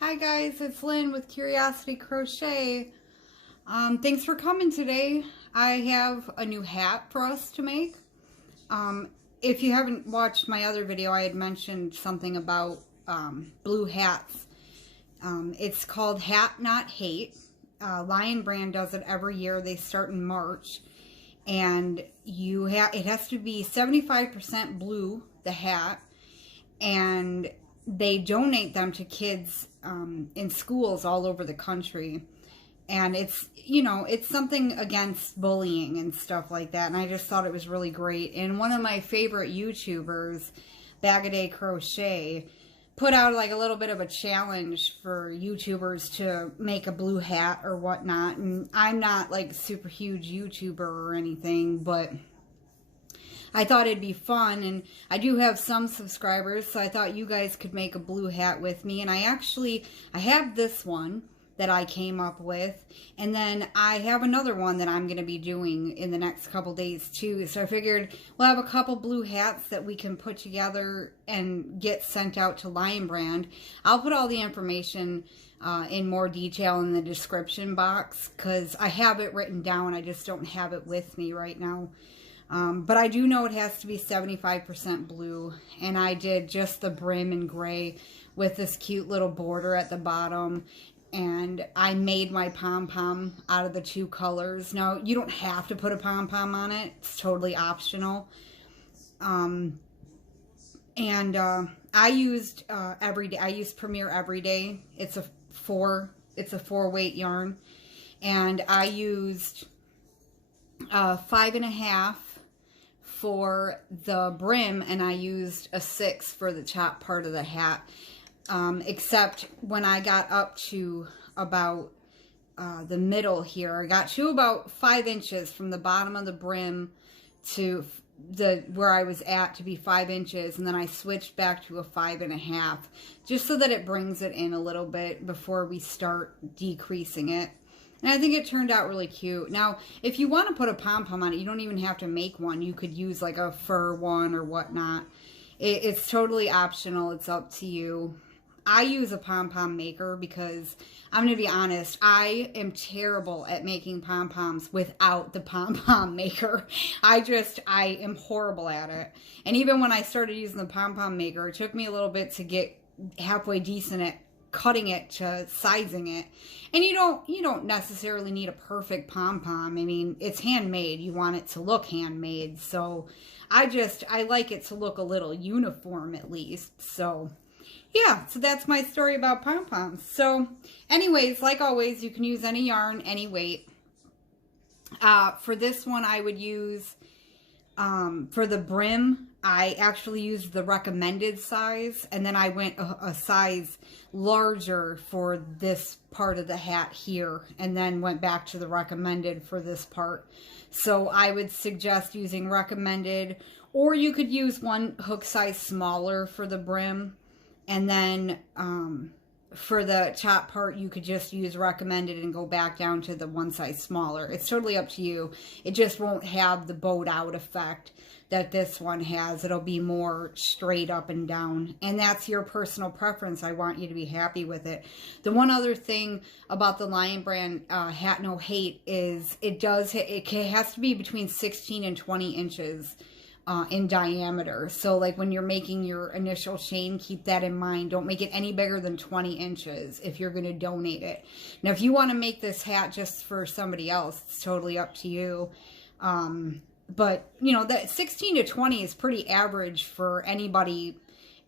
Hi guys, it's Lynn with Curiosity Crochet. Thanks for coming today. I have a new hat for us to make. If you haven't watched my other video, I had mentioned something about blue hats. It's called Hat Not Hate. Lion Brand does it every year. They start in March. And it has to be 75% blue, the hat. And they donate them to kids in schools all over the country. And it's something against bullying and stuff like that. And I just thought it was really great. And one of my favorite YouTubers, Bag-A-Day Crochet, put out like a little bit of a challenge for YouTubers to make a blue hat or whatnot. And I'm not like a super huge YouTuber or anything, but I thought it'd be fun, and I do have some subscribers, so I thought you guys could make a blue hat with me. And I have this one that I came up with, and then I have another one that I'm going to be doing in the next couple days too. So I figured we'll have a couple blue hats that we can put together and get sent out to Lion Brand. I'll put all the information in more detail in the description box, because I have it written down. I just don't have it with me right now. But I do know it has to be 75% blue, and I did just the brim in gray with this cute little border at the bottom, and I made my pom-pom out of the two colors. Now, you don't have to put a pom-pom on it. It's totally optional. I used Everyday. I used Premier Everyday. It's a 4-weight yarn, and I used 5.5 for the brim, and I used a 6 for the top part of the hat. Except when I got up to about the middle here, I got to about 5 inches from the bottom of the brim to where I was at to be 5 inches, and then I switched back to a 5.5, just so that it brings it in a little bit before we start decreasing it. And I think it turned out really cute. Now, if you want to put a pom-pom on it, you don't even have to make one. You could use like a fur one or whatnot. It's totally optional. It's up to you. I use a pom-pom maker because, I'm going to be honest, I am terrible at making pom-poms without the pom-pom maker. I am horrible at it. And even when I started using the pom-pom maker, it took me a little bit to get halfway decent at cutting it to sizing it. And you don't necessarily need a perfect pom-pom. I mean, it's handmade. You want it to look handmade. So I like it to look a little uniform at least. So yeah, so that's my story about pom-poms. So anyways, like always, you can use any yarn, any weight. For this one, I would use, for the brim, I actually used the recommended size, and then I went a size larger for this part of the hat here, and then went back to the recommended for this part. So I would suggest using recommended, or you could use one hook size smaller for the brim, and then for the top part, you could just use recommended and go back down to the one size smaller. It's totally up to you. It just won't have the bowed out effect that this one has. It'll be more straight up and down, and that's your personal preference. I want you to be happy with it. The one other thing about the Lion Brand Hat No Hate is it has to be between 16 and 20 inches in diameter. So like when you're making your initial chain, keep that in mind. Don't make it any bigger than 20 inches if you're going to donate it. Now, if you want to make this hat just for somebody else, it's totally up to you. But, you know, that 16 to 20 is pretty average for anybody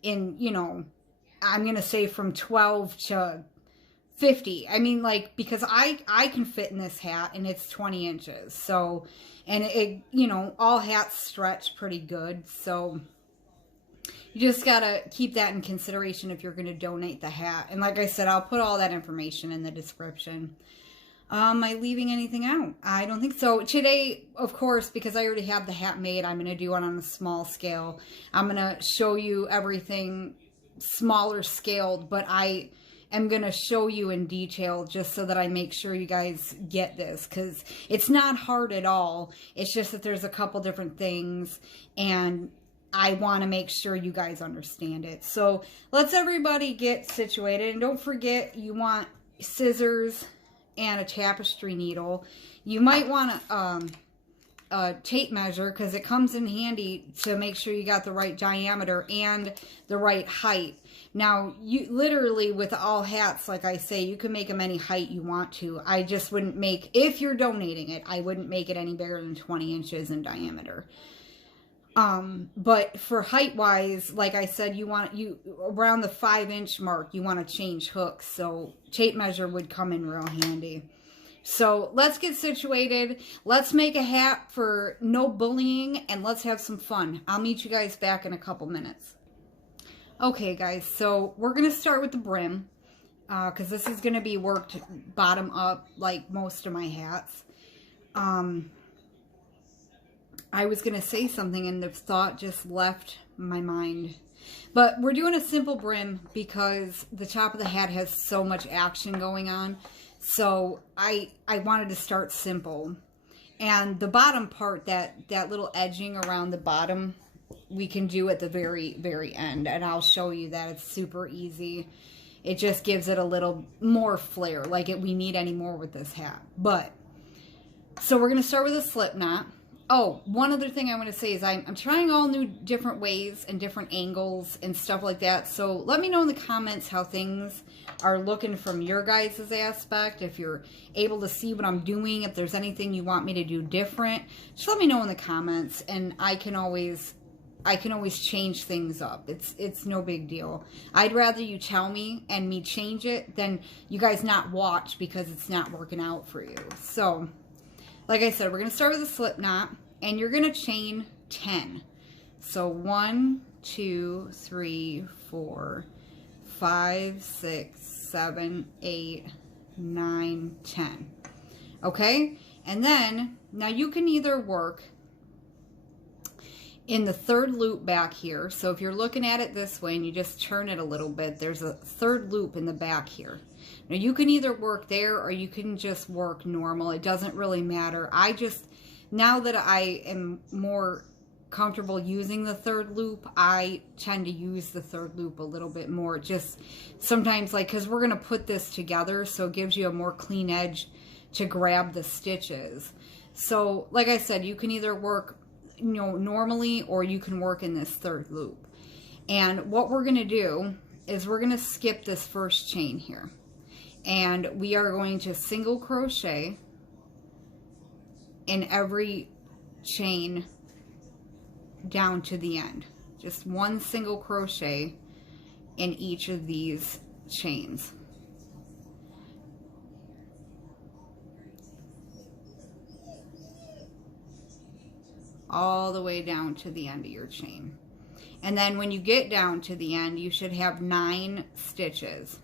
in, you know, I'm going to say from 12 to 50. I mean, like, because I can fit in this hat, and it's 20 inches. So, and it, you know, all hats stretch pretty good. So you just got to keep that in consideration if you're going to donate the hat. And like I said, I'll put all that information in the description. Am I leaving anything out? I don't think so. Today, of course, because I already have the hat made, I'm going to do it on a small scale. I'm going to show you everything smaller scaled, but I am going to show you in detail just so that I make sure you guys get this, because it's not hard at all. It's just that there's a couple different things, and I want to make sure you guys understand it. So let's everybody get situated. And don't forget, you want scissors and a tapestry needle. You might want a tape measure because it comes in handy to make sure you got the right diameter and the right height. Now, you literally with all hats, like I say, you can make them any height you want to. I just wouldn't make, if you're donating it, I wouldn't make it any bigger than 20 inches in diameter. But for height wise, like I said, you around the 5-inch mark, you want to change hooks. So tape measure would come in real handy. So let's get situated. Let's make a hat for no bullying and let's have some fun. I'll meet you guys back in a couple minutes. Okay guys, so we're going to start with the brim, cause this is going to be worked bottom up like most of my hats. I was going to say something and the thought just left my mind. But we're doing a simple brim because the top of the hat has so much action going on. So I wanted to start simple. And the bottom part, that little edging around the bottom, we can do at the very, very end. And I'll show you that. It's super easy. It just gives it a little more flair, like we need any more with this hat. But, so we're going to start with a slip knot. Oh, one other thing I want to say is I'm trying all new different ways and different angles and stuff like that. So let me know in the comments how things are looking from your guys' aspect. If you're able to see what I'm doing, if there's anything you want me to do different, just let me know in the comments and I can always change things up. It's no big deal. I'd rather you tell me and me change it than you guys not watch because it's not working out for you. So, like I said, we're going to start with a slip knot, and you're going to chain 10. So 1, 2, 3, 4, 5, 6, 7, 8, 9, 10. Okay? And then, now you can either work in the third loop back here. So if you're looking at it this way and you just turn it a little bit, there's a third loop in the back here. Now you can either work there or you can just work normal. It doesn't really matter. Now that I am more comfortable using the third loop, I tend to use the third loop a little bit more. Just sometimes, like, because we're going to put this together, so it gives you a more clean edge to grab the stitches. So like I said, you can either work normally or you can work in this third loop. And what we're going to do is we're going to skip this first chain here. And we are going to single crochet in every chain down to the end. Just one single crochet in each of these chains. All the way down to the end of your chain. And then when you get down to the end, you should have 9 stitches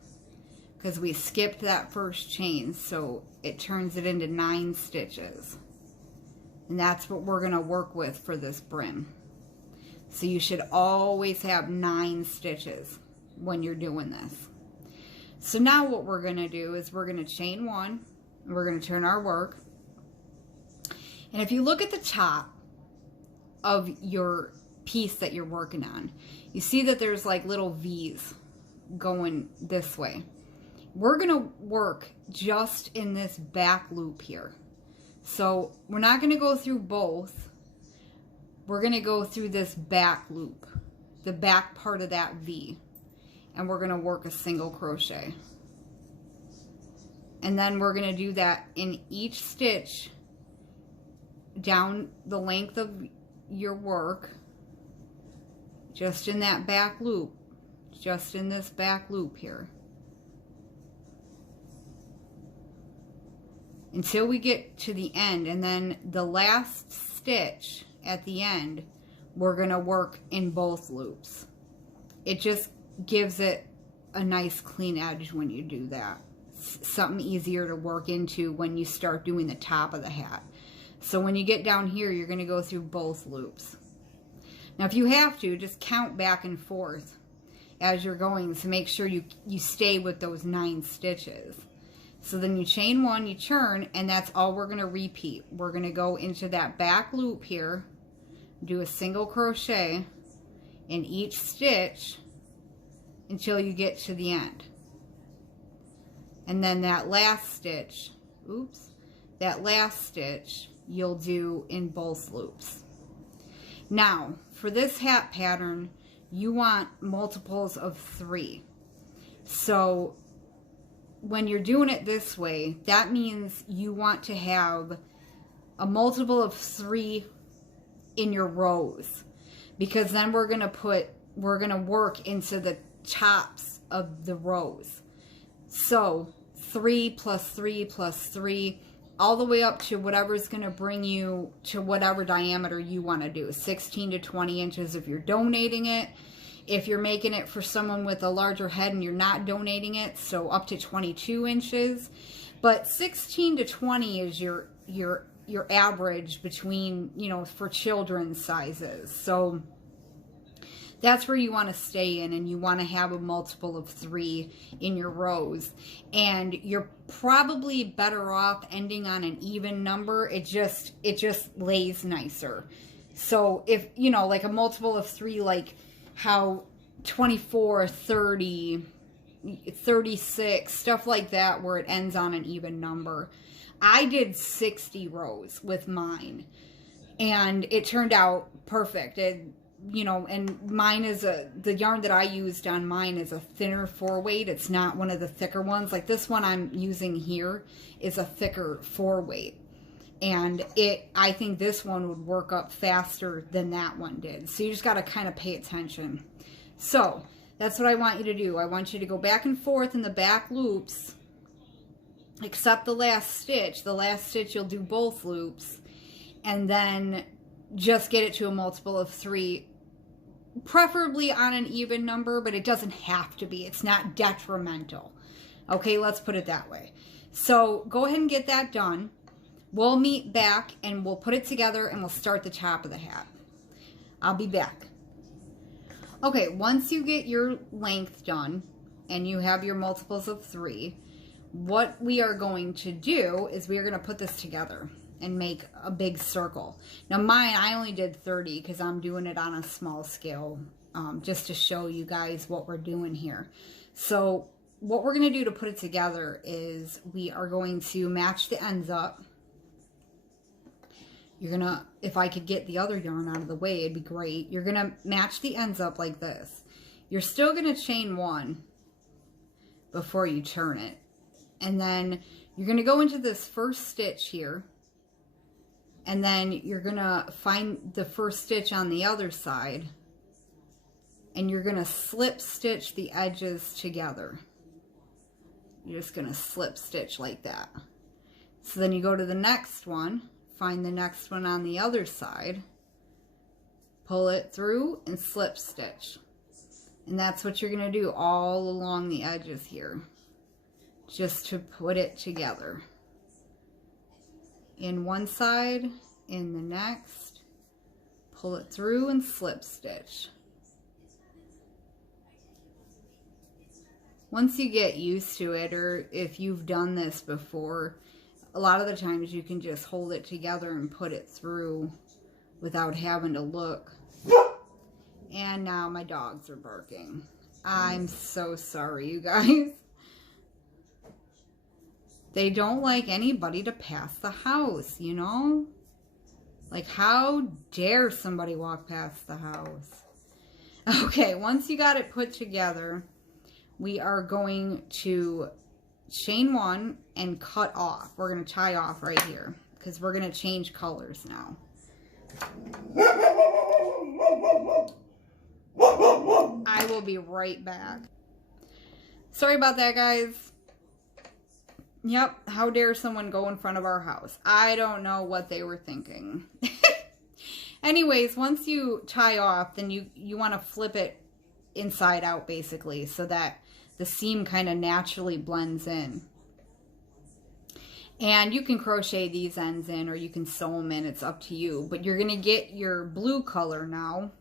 because we skipped that first chain, so it turns it into 9 stitches. And that's what we're going to work with for this brim. So you should always have 9 stitches when you're doing this. So now what we're going to do is we're going to chain 1, and we're going to turn our work. And if you look at the top of your piece that you're working on, you see that there's like little V's going this way. We're going to work just in this back loop here. So we're not going to go through both. We're going to go through this back loop, the back part of that V, and we're going to work a single crochet. And then we're going to do that in each stitch down the length of your work, just in that back loop, just in this back loop here, until we get to the end. And then the last stitch at the end, we're going to work in both loops. It just gives it a nice clean edge when you do that. Something easier to work into when you start doing the top of the hat. So when you get down here, you're going to go through both loops. Now if you have to, just count back and forth as you're going to make sure you stay with those 9 stitches. So then you chain 1, you turn, and that's all we're going to repeat. We're going to go into that back loop here, do a single crochet, in each stitch until you get to the end. And then that last stitch, that last stitch you'll do in both loops. Now, for this hat pattern, you want multiples of 3. So when you're doing it this way, that means you want to have a multiple of 3 in your rows, because then we're going to work into the tops of the rows. So 3 plus 3 plus 3, all the way up to whatever's going to bring you to whatever diameter you want to do. 16 to 20 inches if you're donating it. If you're making it for someone with a larger head and you're not donating it, so up to 22 inches. But 16 to 20 is your average between, you know, for children's sizes. So that's where you want to stay in, and you want to have a multiple of 3 in your rows. And you're probably better off ending on an even number. It just lays nicer. So if, you know, like a multiple of 3, like how 24, 30, 36, stuff like that, where it ends on an even number. I did 60 rows with mine, and it turned out perfect. You know, and mine is the yarn that I used on mine is a thinner 4-weight. It's not one of the thicker ones. Like this one I'm using here is a thicker 4-weight. And I think this one would work up faster than that one did. So you just got to kind of pay attention. So that's what I want you to do. I want you to go back and forth in the back loops, except the last stitch. The last stitch you'll do both loops, and then just get it to a multiple of 3, preferably on an even number, but it doesn't have to be. It's not detrimental. Okay, let's put it that way. So go ahead and get that done. We'll meet back and we'll put it together and we'll start the top of the hat. I'll be back. Okay, once you get your length done and you have your multiples of 3, what we are going to do is we are going to put this together and make a big circle. Now mine, I only did 30 because I'm doing it on a small scale, just to show you guys what we're doing here. So what we're going to do to put it together is we are going to match the ends up. You're going to, if I could get the other yarn out of the way, it'd be great. You're going to match the ends up like this. You're still going to chain 1 before you turn it. And then you're going to go into this first stitch here. And then you're going to find the first stitch on the other side. And you're going to slip stitch the edges together. You're just going to slip stitch like that. So then you go to the next one. Find the next one on the other side, pull it through and slip stitch. And that's what you're going to do all along the edges here, just to put it together. In one side, in the next, pull it through and slip stitch. Once you get used to it, or if you've done this before, a lot of the times you can just hold it together and put it through without having to look. And now my dogs are barking. I'm so sorry, you guys. They don't like anybody to pass the house, you know? Like, how dare somebody walk past the house? Okay, once you got it put together, we are going to chain 1 and cut off. We're going to tie off right here because we're going to change colors now. I will be right back. Sorry about that, guys. Yep, how dare someone go in front of our house? I don't know what they were thinking. Anyways, once you tie off, then you want to flip it inside out basically, so that the seam kind of naturally blends in. And you can crochet these ends in, or you can sew them in, it's up to you. But you're going to get your blue color now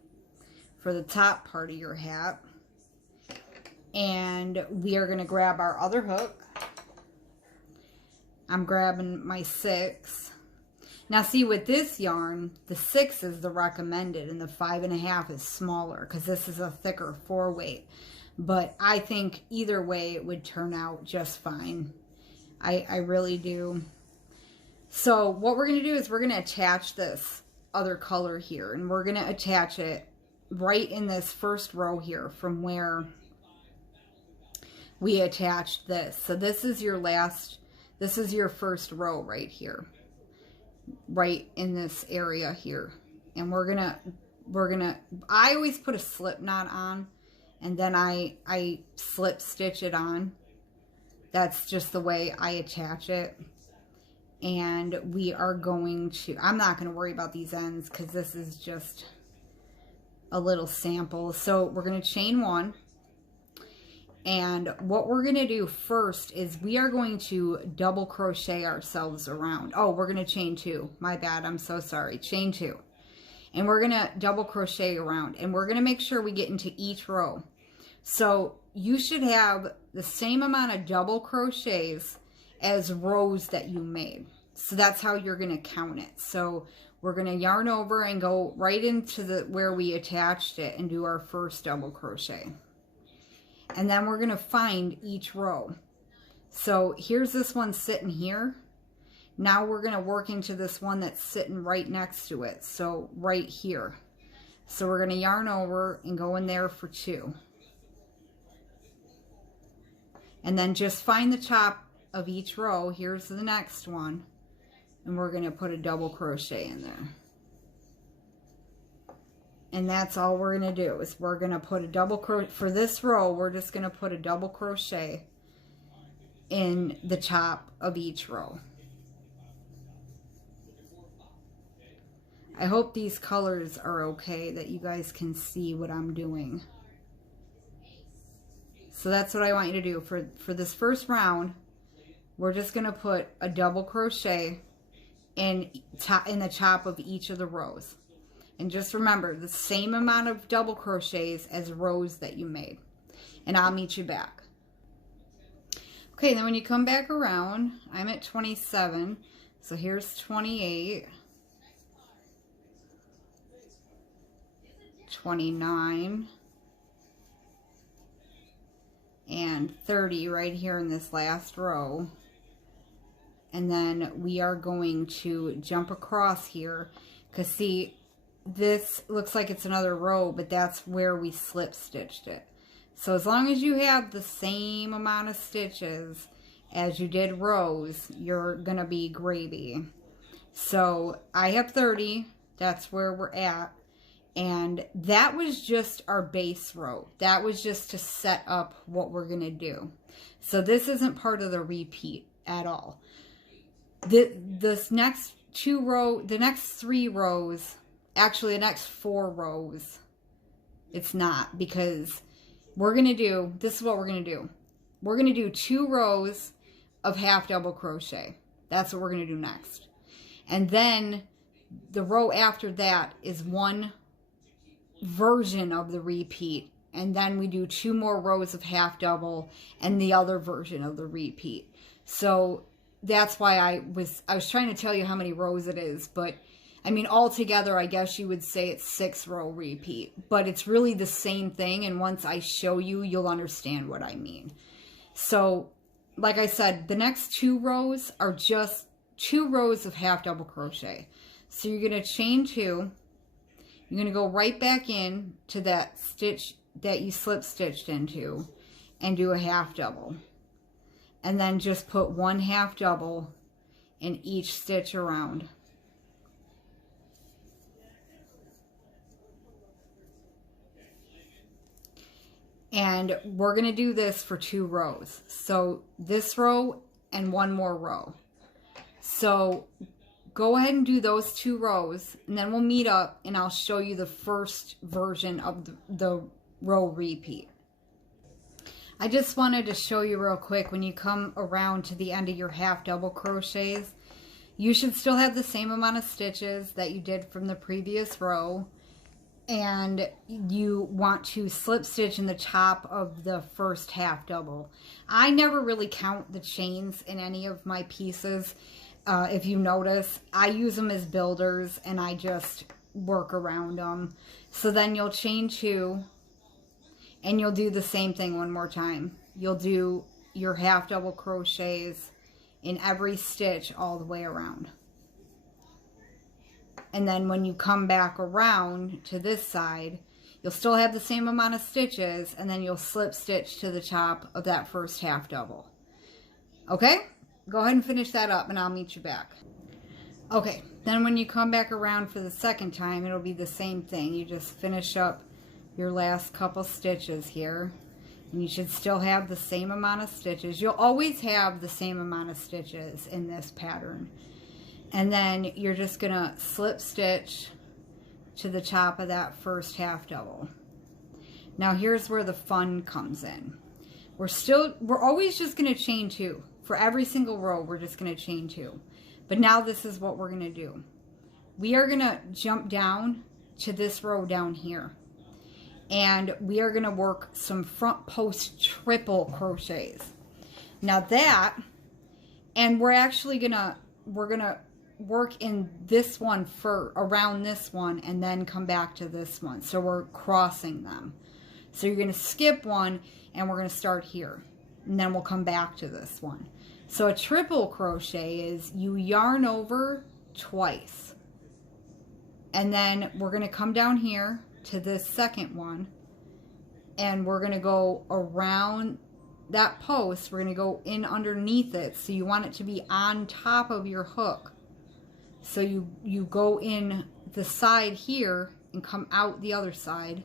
for the top part of your hat. And we are going to grab our other hook. I'm grabbing my 6. Now see, with this yarn, the 6 is the recommended and the 5.5 is smaller because this is a thicker 4-weight. But I think either way it would turn out just fine. I really do. So what we're going to do is we're going to attach this other color here, and we're going to attach it right in this first row here from where we attached this. So this is your first row right here, right in this area here. And we're gonna I always put a slip knot on, and then I slip stitch it on. That's just the way I attach it. And we are going to, I'm not going to worry about these ends because this is just a little sample. So we're going to chain 1. And what we're going to do first is we are going to double crochet ourselves around. Oh, we're going to chain 2. My bad. I'm so sorry. Chain 2. And we're going to double crochet around. And we're going to make sure we get into each row. So you should have the same amount of double crochets as rows that you made. So that's how you're going to count it. So we're going to yarn over and go right into where we attached it and do our first double crochet. And then we're going to find each row. So here's this one sitting here. Now we're going to work into this one that's sitting right next to it. So right here. So we're going to yarn over and go in there for 2. And then just find the top of each row. Here's the next one. And we're going to put a double crochet in there. And that's all we're going to do is we're going to put a double crochet. For this row, we're just going to put a double crochet in the top of each row. I hope these colors are okay, that you guys can see what I'm doing. So that's what I want you to do. For this first round, we're just going to put a double crochet in the top of each of the rows. And just remember, the same amount of double crochets as rows that you made. And I'll meet you back. Okay, then when you come back around, I'm at 27. So here's 28. 29. And 30 right here in this last row. And then we are going to jump across here. Because see, this looks like it's another row, but that's where we slip stitched it. So as long as you have the same amount of stitches as you did rows, you're gonna be gravy. So I have 30, that's where we're at. And that was just our base row. That was just to set up what we're gonna do. So this isn't part of the repeat at all. This next the next 3 rows, actually the next 4 rows, it's not, because we're going to do, this is what we're going to do. We're going to do 2 rows of half double crochet. That's what we're going to do next. And then the row after that is one version of the repeat. And then we do 2 more rows of half double and the other version of the repeat. So that's why I was trying to tell you how many rows it is, but I mean, altogether, I guess you would say it's 6 row repeat, but it's really the same thing. And once I show you, you'll understand what I mean. So like I said, the next 2 rows are just 2 rows of half double crochet. So you're going to chain 2. You're going to go right back in to that stitch that you slip stitched into and do a half double. And then just put 1 half double in each stitch around. And we're going to do this for 2 rows. So this row and 1 more row. So go ahead and do those 2 rows, and then we'll meet up and I'll show you the first version of the row repeat. I just wanted to show you real quick, when you come around to the end of your half double crochets, you should still have the same amount of stitches that you did from the previous row. And you want to slip stitch in the top of the first half double. I never really count the chains in any of my pieces. If you notice, I use them as builders and I just work around them. So then you'll chain 2 and you'll do the same thing one more time. You'll do your half double crochets in every stitch all the way around. And then when you come back around to this side, you'll still have the same amount of stitches, and then you'll slip stitch to the top of that first half double. Okay? Go ahead and finish that up and I'll meet you back. Okay, then when you come back around for the second time, it'll be the same thing. You just finish up your last couple stitches here, and you should still have the same amount of stitches. You'll always have the same amount of stitches in this pattern. And then you're just gonna slip stitch to the top of that first half double. Now here's where the fun comes in. We're always just gonna chain 2. For every single row, we're just gonna chain 2. But now this is what we're gonna do. We are gonna jump down to this row down here. And we are gonna work some front post triple crochets. Now that, and we're gonna work in this one around this one and then come back to this one. So we're crossing them. So you're going to skip one and we're going to start here. And then we'll come back to this one. So a triple crochet is you yarn over twice. And then we're going to come down here to this second one. And we're going to go around that post. We're going to go in underneath it. So you want it to be on top of your hook. So you go in the side here and come out the other side.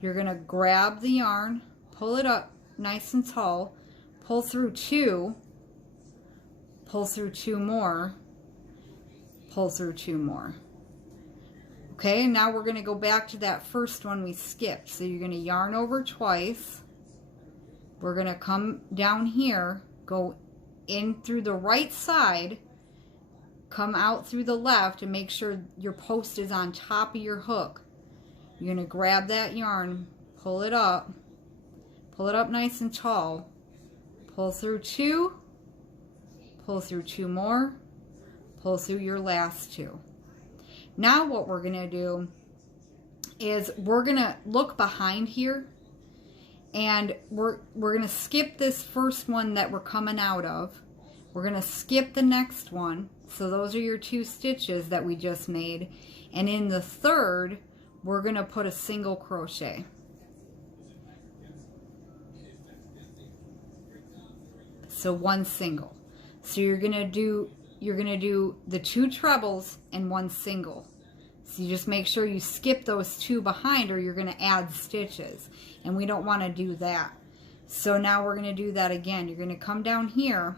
You're going to grab the yarn, pull it up nice and tall, pull through 2, pull through 2 more, pull through 2 more. Okay, and now we're going to go back to that first one we skipped. So you're going to yarn over twice. We're going to come down here, go in through the right side, come out through the left, and make sure your post is on top of your hook. You're going to grab that yarn, pull it up nice and tall, pull through 2, pull through 2 more, pull through your last 2. Now what we're going to do is we're going to look behind here, and we're going to skip this first one that we're coming out of. We're going to skip the next one. So those are your 2 stitches that we just made. And in the third, we're going to put a single crochet. So 1 single. So you're going to do the 2 trebles and 1 single. So you just make sure you skip those 2 behind, or you're going to add stitches. And we don't want to do that. So now we're going to do that again. You're going to come down here.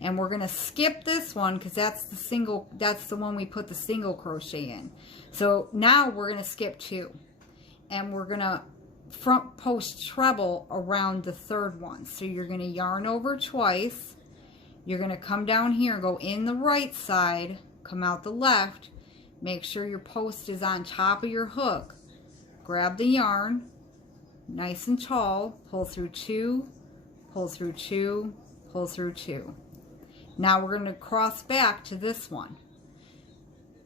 And we're going to skip this one because that's the one we put the single crochet in. So now we're going to skip 2. And we're going to front post treble around the third one. So you're going to yarn over twice. You're going to come down here, go in the right side, come out the left. Make sure your post is on top of your hook. Grab the yarn, nice and tall, pull through 2, pull through 2, pull through 2. Now we're going to cross back to this one.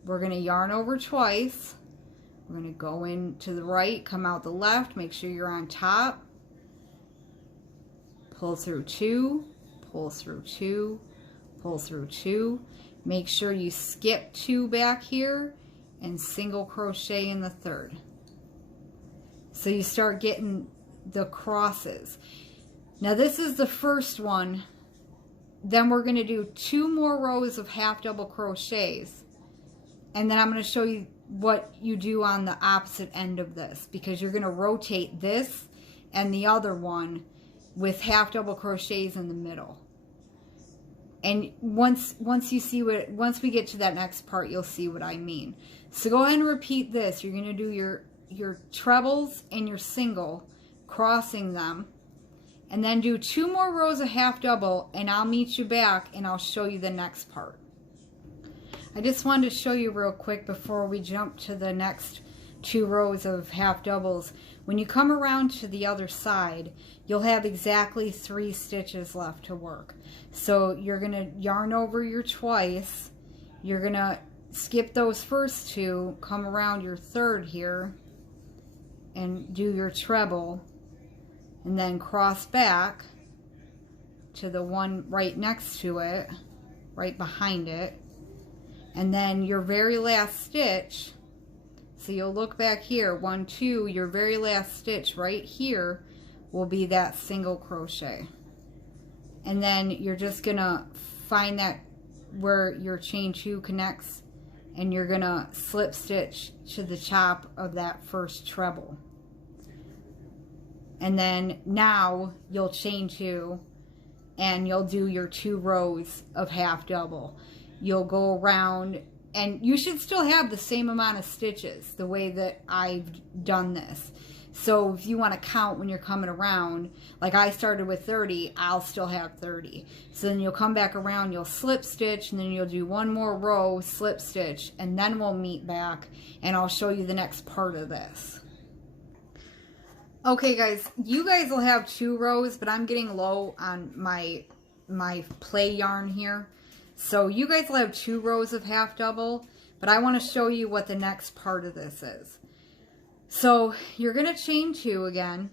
We're going to yarn over twice. We're going to go in to the right, come out the left, make sure you're on top. Pull through 2, pull through 2, pull through 2. Make sure you skip 2 back here and single crochet in the third. So you start getting the crosses. Now this is the first one. Then we're going to do 2 more rows of half double crochets, and then I'm going to show you what you do on the opposite end of this, because you're going to rotate this and the other one with half double crochets in the middle. And once we get to that next part, you'll see what I mean. So go ahead and repeat this. You're going to do your trebles and your single, crossing them. And then do 2 more rows of half double, and I'll meet you back and I'll show you the next part. I just wanted to show you real quick before we jump to the next 2 rows of half doubles. When you come around to the other side, you'll have exactly 3 stitches left to work. So you're going to yarn over your twice, you're going to skip those first 2, come around your third here, and do your treble, and then cross back to the one right next to it, right behind it, and then your very last stitch, so you'll look back here, 1, 2, your very last stitch right here will be that single crochet. And then you're just gonna find that where your chain 2 connects, and you're gonna slip stitch to the top of that first treble. And then now you'll chain 2 and you'll do your 2 rows of half double. You'll go around, and you should still have the same amount of stitches the way that I've done this. So if you want to count when you're coming around, like I started with 30, I'll still have 30. So then you'll come back around, you'll slip stitch, and then you'll do 1 more row, slip stitch, and then we'll meet back and I'll show you the next part of this. Okay guys, you guys will have 2 rows, but I'm getting low on my play yarn here. So you guys will have 2 rows of half double, but I want to show you what the next part of this is. So you're going to chain 2 again,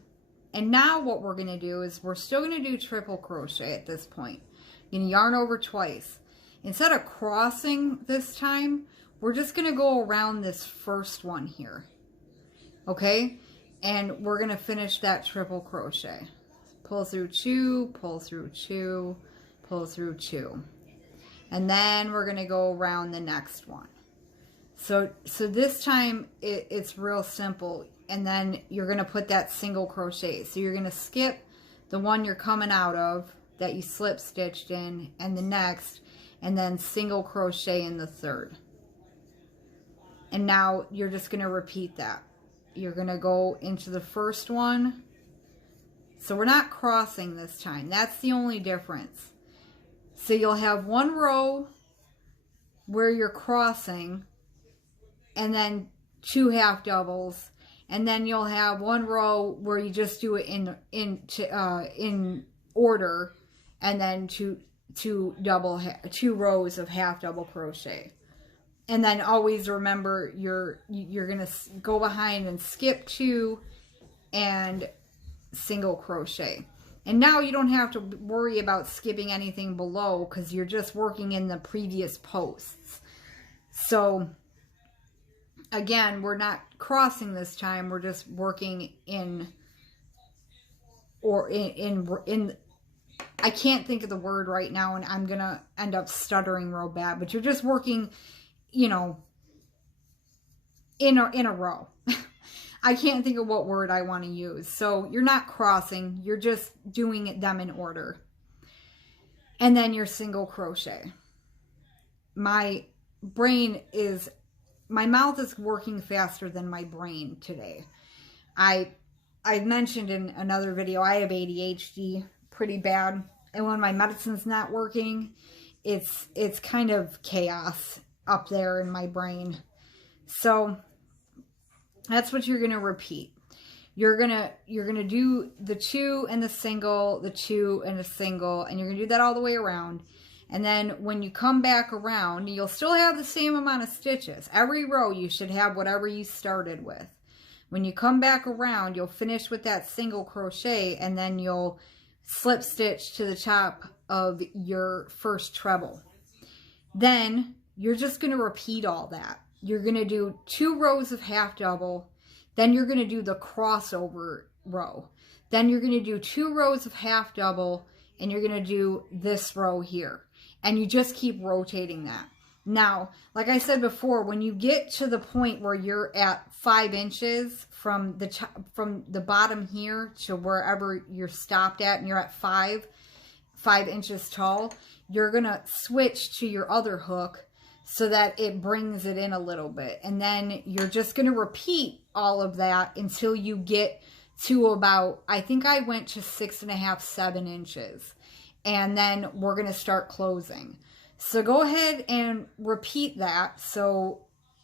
and now what we're going to do is we're still going to do triple crochet at this point. You're going to yarn over twice. Instead of crossing this time, we're just going to go around this first one here. Okay? And we're going to finish that triple crochet. Pull through 2, pull through 2, pull through 2. And then we're going to go around the next one. So this time it's real simple. And then you're going to put that single crochet. So you're going to skip the one you're coming out of that you slip stitched in, and the next, and then single crochet in the third. And now you're just going to repeat that. You're going to go into the first one. So we're not crossing this time. That's the only difference. So you'll have 1 row where you're crossing, and then 2 half doubles, and then you'll have 1 row where you just do it in order, and then 2 rows of half double crochet. And then always remember you're gonna go behind and skip 2 and single crochet. And now you don't have to worry about skipping anything below because you're just working in the previous posts. So again, we're not crossing this time. We're just working in I can't think of the word right now, and I'm gonna end up stuttering real bad, but you're just working, you know, in a row. I can't think of what word I want to use. So you're not crossing, you're just doing them in order. And then your single crochet. My mouth is working faster than my brain today. I mentioned in another video, I have ADHD pretty bad. And when my medicine's not working, it's kind of chaos up there in my brain. So that's what you're going to repeat. You're going to do the 2 and the single, the 2 and a single, and you're going to do that all the way around. And then when you come back around, you'll still have the same amount of stitches. Every row you should have whatever you started with. When you come back around, you'll finish with that single crochet, and then you'll slip stitch to the top of your first treble. Then you're just going to repeat all that. You're going to do 2 rows of half double. Then you're going to do the crossover row. Then you're going to do 2 rows of half double, and you're going to do this row here. And you just keep rotating that. Now, like I said before, when you get to the point where you're at 5 inches from the bottom here to wherever you're stopped at, and you're at 5 inches tall, you're going to switch to your other hook so that it brings it in a little bit. And then you're just going to repeat all of that until you get to about, I think I went to 6.5, 7 inches. And then we're going to start closing. So go ahead and repeat that. So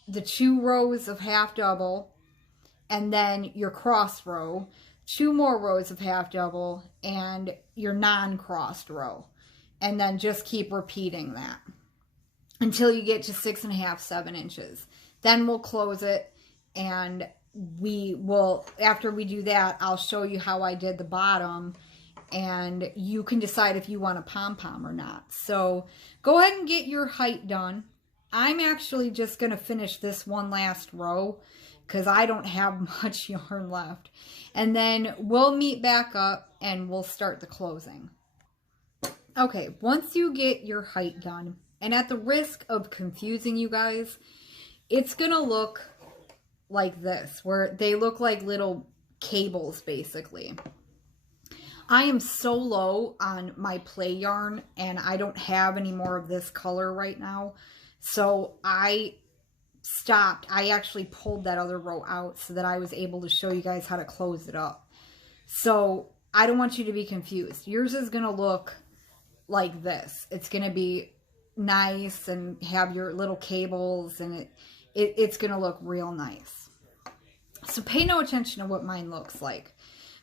the 2 rows of half double, and then your cross row, 2 more rows of half double, and your non-crossed row. And then just keep repeating that until you get to 6.5, 7 inches. Then we'll close it, and we will, after we do that, I'll show you how I did the bottom, and you can decide if you want a pom-pom or not. So go ahead and get your height done. I'm actually just going to finish this one last row because I don't have much yarn left. And then we'll meet back up and we'll start the closing. Okay, once you get your height done, and at the risk of confusing you guys, it's going to look like this, where they look like little cables basically. I am so low on my play yarn, and I don't have any more of this color right now. So I stopped. I actually pulled that other row out so that I was able to show you guys how to close it up. So I don't want you to be confused. Yours is going to look like this. It's going to be nice and have your little cables, and it's going to look real nice. So pay no attention to what mine looks like.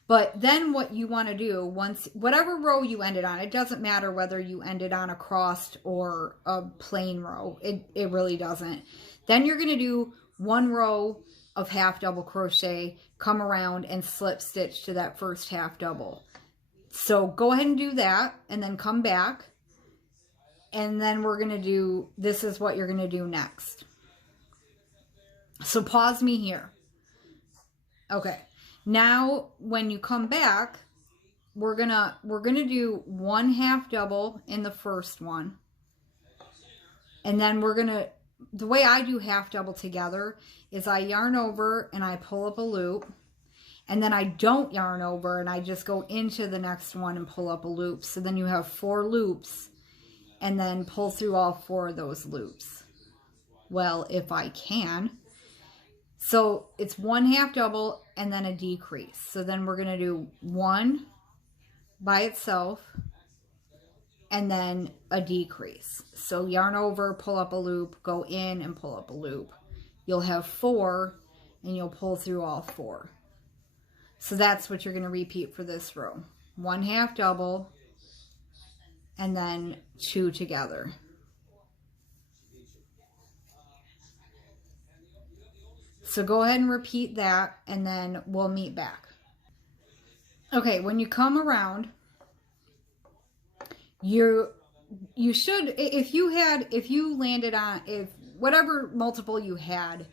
But then what you want to do, once, whatever row you ended on, it doesn't matter whether you ended on a crossed or a plain row. It really doesn't. Then you're going to do 1 row of half double crochet, come around and slip stitch to that first half double. So go ahead and do that, and then come back. And then we're going to do, this is what you're going to do next. So pause me here. Okay. Now, when you come back, we're gonna do 1 half double in the first one. And then we're gonna, the way I do half double together is I yarn over and I pull up a loop. And then I don't yarn over and I just go into the next one and pull up a loop. So then you have 4 loops, and then pull through all 4 of those loops. Well, if I can. So it's 1 half double and then a decrease. So then we're going to do 1 by itself and then a decrease. So yarn over, pull up a loop, go in and pull up a loop. You'll have 4 and you'll pull through all 4. So that's what you're going to repeat for this row. 1 half double and then 2 together. So go ahead and repeat that, and then we'll meet back. Okay, when you come around, you should, if you landed on, if whatever multiple you had,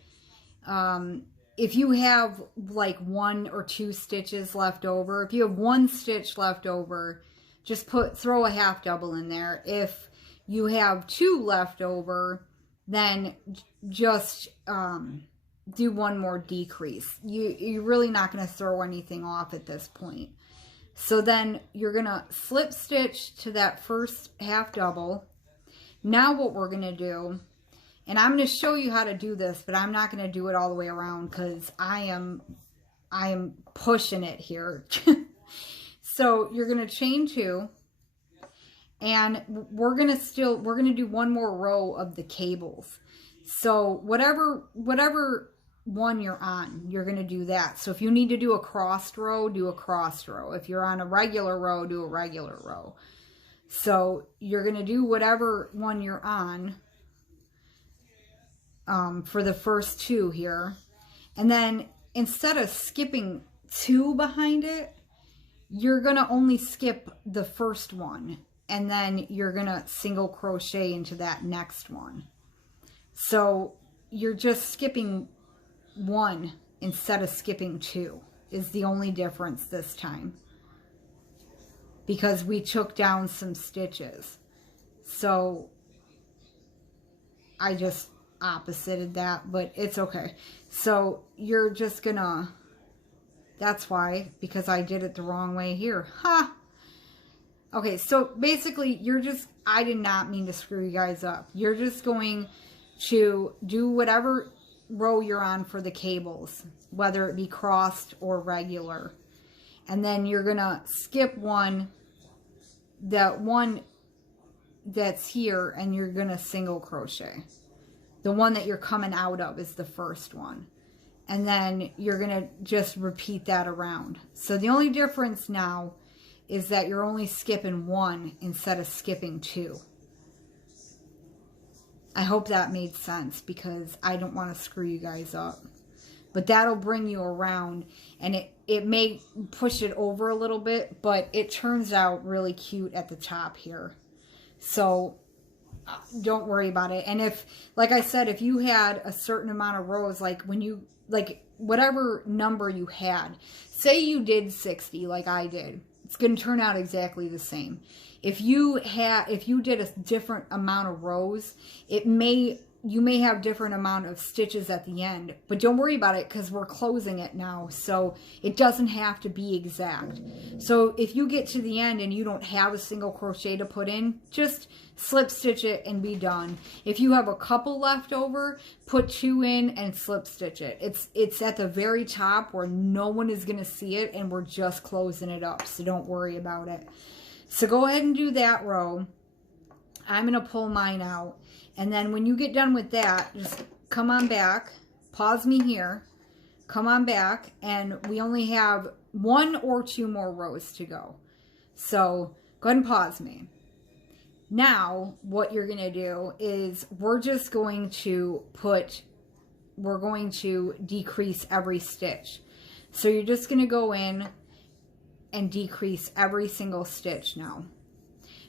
if you have like 1 or 2 stitches left over, if you have 1 stitch left over, just throw a half double in there. If you have 2 left over, then just do 1 more decrease. You're really not going to throw anything off at this point. So then you're going to slip stitch to that first half double. Now what we're going to do, and I'm going to show you how to do this, but I'm not going to do it all the way around because I am pushing it here. So you're going to chain 2, and we're going to do 1 more row of the cables. So whatever one you're on, you're going to do that. So if you need to do a crossed row, do a crossed row. If you're on a regular row, do a regular row. So you're going to do whatever one you're on for the first 2 here. And then instead of skipping 2 behind it, you're going to only skip the first one. And then you're going to single crochet into that next one. So you're just skipping 1 instead of skipping 2 is the only difference this time, because we took down some stitches. So I just opposited that, but it's okay. So you're just gonna, that's why, because I did it the wrong way here. Ha! Okay, so basically you're just, I did not mean to screw you guys up. You're just going to do whatever row you're on for the cables, whether it be crossed or regular. And then you're going to skip one that's here, and you're going to single crochet. The one that you're coming out of is the first one. And then you're going to just repeat that around. So the only difference now is that you're only skipping 1 instead of skipping 2. I hope that made sense because I don't want to screw you guys up. But that'll bring you around, and it may push it over a little bit, but it turns out really cute at the top here. So don't worry about it. And if, like I said, if you had a certain amount of rows, like when you, like whatever number you had, say you did 60 like I did, it's going to turn out exactly the same. If you did a different amount of rows, you may have different amount of stitches at the end, but don't worry about it because we're closing it now, so it doesn't have to be exact. So if you get to the end and you don't have a single crochet to put in, just slip stitch it and be done. If you have a couple left over, put 2 in and slip stitch it. It's at the very top where no one is going to see it, and we're just closing it up, so don't worry about it. So go ahead and do that row. I'm going to pull mine out. And then when you get done with that, just come on back, pause me here, come on back, and we only have 1 or 2 more rows to go. So go ahead and pause me. Now, what you're going to do is we're going to decrease every stitch. So you're just going to go in and decrease every single stitch now.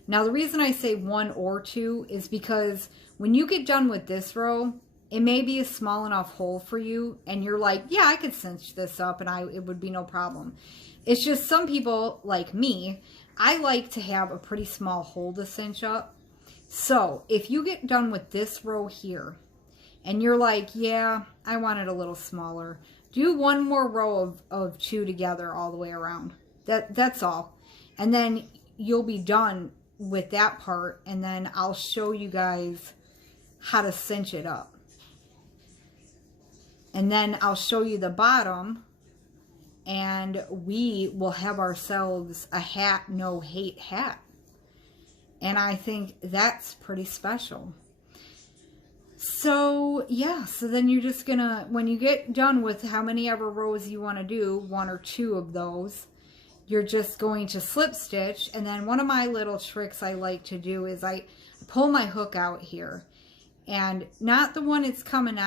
Now, the reason I say 1 or 2 is because when you get done with this row, it may be a small enough hole for you, and you're like, yeah, I could cinch this up, and it would be no problem. It's just some people, like me, I like to have a pretty small hole to cinch up. So, if you get done with this row here, and you're like, yeah, I want it a little smaller, do 1 more row of 2 together all the way around. That's all. And then you'll be done with that part, and then I'll show you guys how to cinch it up. And then I'll show you the bottom, and we will have ourselves a hat no hate hat. And I think that's pretty special. So yeah, so then you're just gonna, when you get done with how many ever rows you want to do, 1 or 2 of those, you're just going to slip stitch. And then one of my little tricks I like to do is I pull my hook out here, and not the one it's coming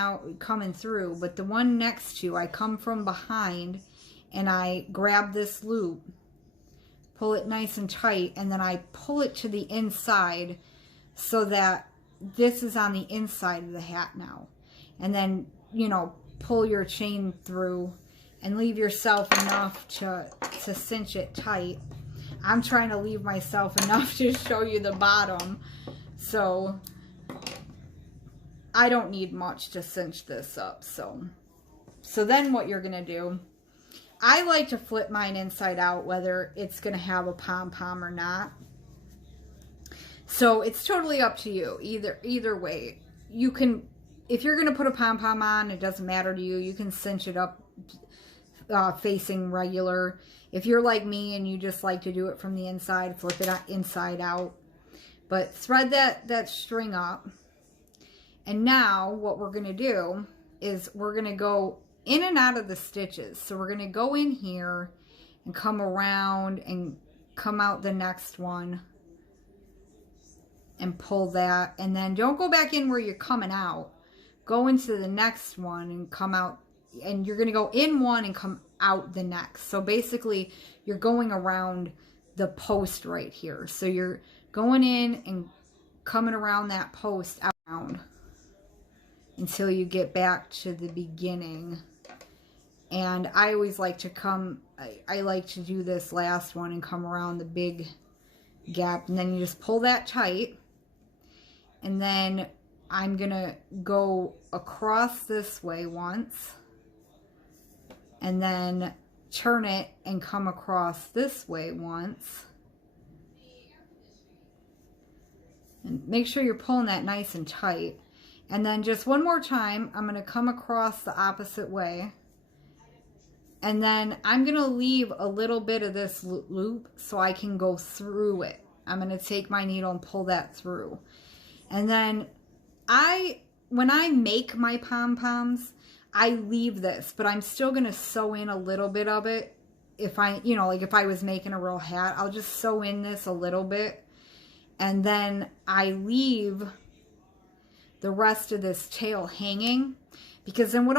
through, but the one next to, I come from behind and I grab this loop, pull it nice and tight, and then I pull it to the inside so that this is on the inside of the hat now. And then, you know, pull your chain through and leave yourself enough to cinch it tight. I'm trying to leave myself enough to show you the bottom, so I don't need much to cinch this up. So then what you're gonna do, I like to flip mine inside out, whether it's gonna have a pom-pom or not. So it's totally up to you. Either way, you can, if you're gonna put a pom-pom on, it doesn't matter to you. You can cinch it up facing regular. If you're like me and you just like to do it from the inside, flip it inside out. But thread that string up. And now what we're going to do is we're going to go in and out of the stitches. So we're going to go in here and come around and come out the next one and pull that. And then don't go back in where you're coming out. Go into the next one and come out. And you're going to go in one and come out the next. So basically, you're going around the post right here. So you're going in and coming around that post around until you get back to the beginning. And I always like to come, I like to do this last one and come around the big gap. And then you just pull that tight. And then I'm going to go across this way once. And then turn it and come across this way once. And make sure you're pulling that nice and tight. And then just one more time, I'm going to come across the opposite way. And then I'm going to leave a little bit of this loop so I can go through it. I'm going to take my needle and pull that through. And then when I make my pom-poms, I leave this, but I'm still going to sew in a little bit of it. If I, you know, like if I was making a real hat, I'll just sew in this a little bit. And then I leave the rest of this tail hanging, because then what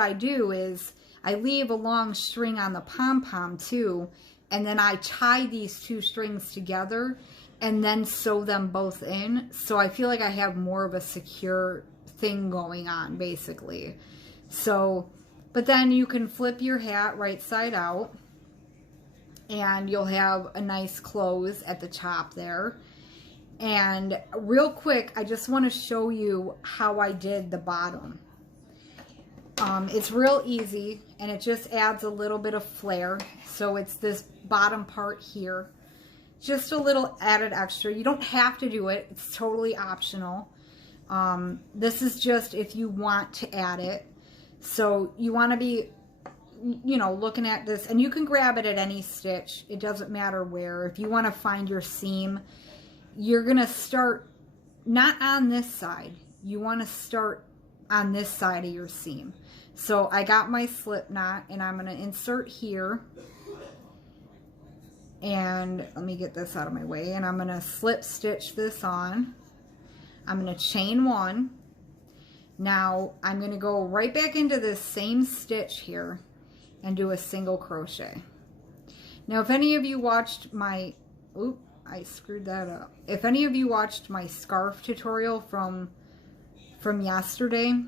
I do is I leave a long string on the pom-pom too, and then I tie these two strings together and then sew them both in. So I feel like I have more of a secure thing going on, basically. So, but then you can flip your hat right side out and you'll have a nice close at the top there. And real quick, I just want to show you how I did the bottom. It's real easy, and it just adds a little bit of flair. So it's this bottom part here. Just a little added extra. You don't have to do it. It's totally optional. This is just if you want to add it. So you want to be, you know, looking at this, and you can grab it at any stitch. It doesn't matter where. If you want to find your seam, you're going to start not on this side. You want to start on this side of your seam. So I got my slip knot, and I'm going to insert here. And let me get this out of my way. And I'm going to slip stitch this on. I'm going to chain one. Now I'm going to go right back into this same stitch here and do a single crochet. Now if any of you watched my, oop, I screwed that up. If any of you watched my scarf tutorial from yesterday,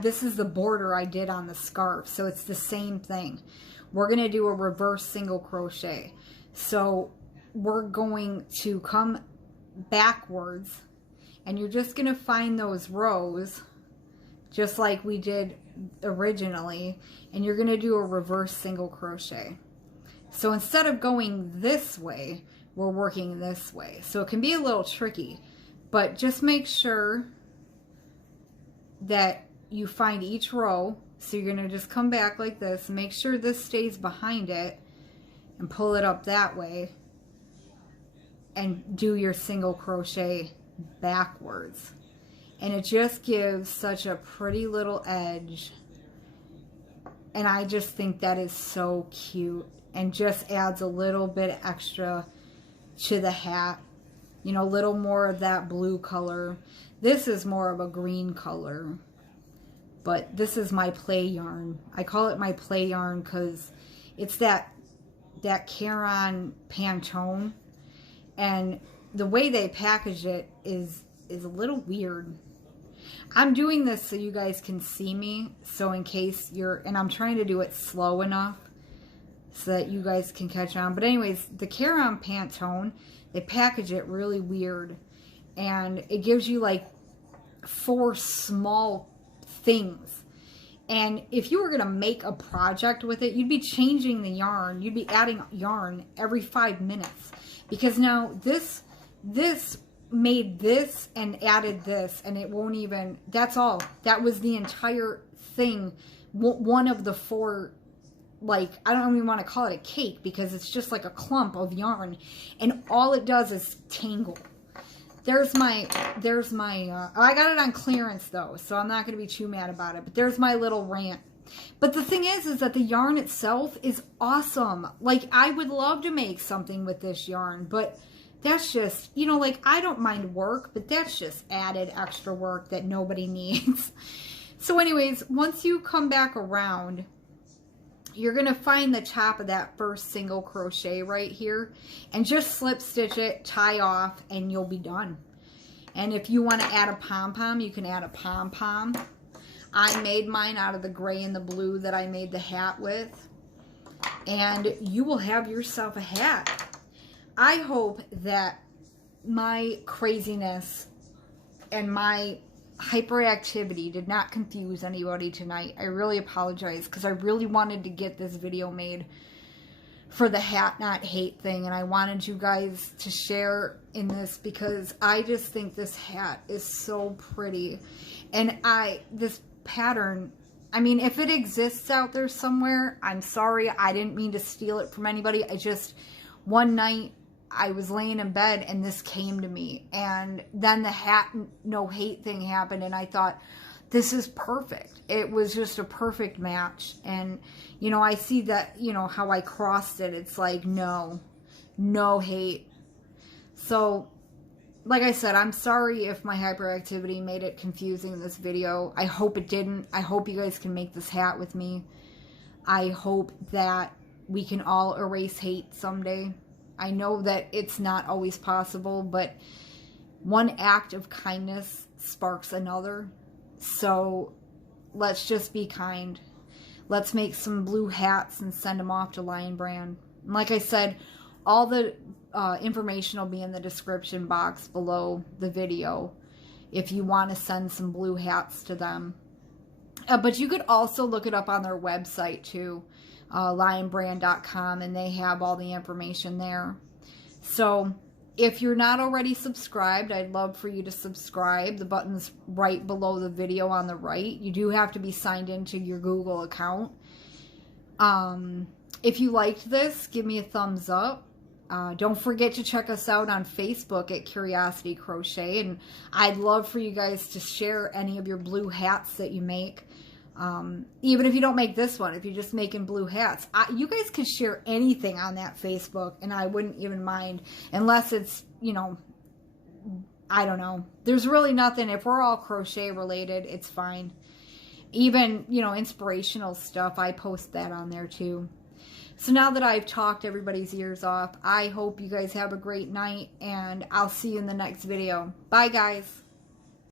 this is the border I did on the scarf, so it's the same thing. We're going to do a reverse single crochet. So we're going to come backwards, and you're just going to find those rows just like we did originally, and you're going to do a reverse single crochet. So instead of going this way, we're working this way. So it can be a little tricky, but just make sure that you find each row. So you're going to just come back like this, make sure this stays behind it, and pull it up that way, and do your single crochet backwards. And it just gives such a pretty little edge, and I just think that is so cute, and just adds a little bit extra to the hat. You know, a little more of that blue color. This is more of a green color, but this is my play yarn. I call it my play yarn because it's that Caron Pantone, and the way they package it is a little weird. I'm doing this so you guys can see me, so in case you're, and I'm trying to do it slow enough so that you guys can catch on. But anyways, the Caron Pantone, they package it really weird, and it gives you like 4 small things. And if you were going to make a project with it, you'd be changing the yarn. You'd be adding yarn every 5 minutes. Because now this made this and added this, and it won't even, that's all. That was the entire thing. One of the 4, like, I don't even want to call it a cake because it's just like a clump of yarn. And all it does is tangle. There's my, I got it on clearance though, so I'm not going to be too mad about it. But there's my little rant. But the thing is that the yarn itself is awesome. Like, I would love to make something with this yarn, but that's just, you know, like, I don't mind work, but that's just added extra work that nobody needs. So anyways, once you come back around, you're going to find the top of that first single crochet right here, and just slip stitch it, tie off, and you'll be done. And if you want to add a pom-pom, you can add a pom-pom. I made mine out of the gray and the blue that I made the hat with, and you will have yourself a hat. I hope that my craziness and my hyperactivity did not confuse anybody tonight. I really apologize, because I really wanted to get this video made for the hat not hate thing, and I wanted you guys to share in this because I just think this hat is so pretty. And this pattern, I mean, if it exists out there somewhere, I'm sorry, I didn't mean to steal it from anybody. I just, one night I was laying in bed and this came to me, and then the hat no hate thing happened, and I thought, this is perfect. It was just a perfect match. And, you know, I see that, you know, how I crossed it. It's like, no hate. So, like I said, I'm sorry if my hyperactivity made it confusing in this video. I hope it didn't. I hope you guys can make this hat with me. I hope that we can all erase hate someday. I know that it's not always possible, but one act of kindness sparks another. So let's just be kind. Let's make some blue hats and send them off to Lion Brand. And like I said, all the information will be in the description box below the video if you want to send some blue hats to them. But you could also look it up on their website too, lionbrand.com, and they have all the information there. So if you're not already subscribed, I'd love for you to subscribe. The button's right below the video on the right. You do have to be signed into your Google account. If you liked this, give me a thumbs up. Don't forget to check us out on Facebook at Curiosity Crochet, and I'd love for you guys to share any of your blue hats that you make. Even if you don't make this one, if you're just making blue hats, you guys could share anything on that Facebook, and I wouldn't even mind, unless it's, you know, I don't know. There's really nothing. If we're all crochet related, it's fine. Even, you know, inspirational stuff, I post that on there too. So now that I've talked everybody's ears off, I hope you guys have a great night, and I'll see you in the next video. Bye, guys.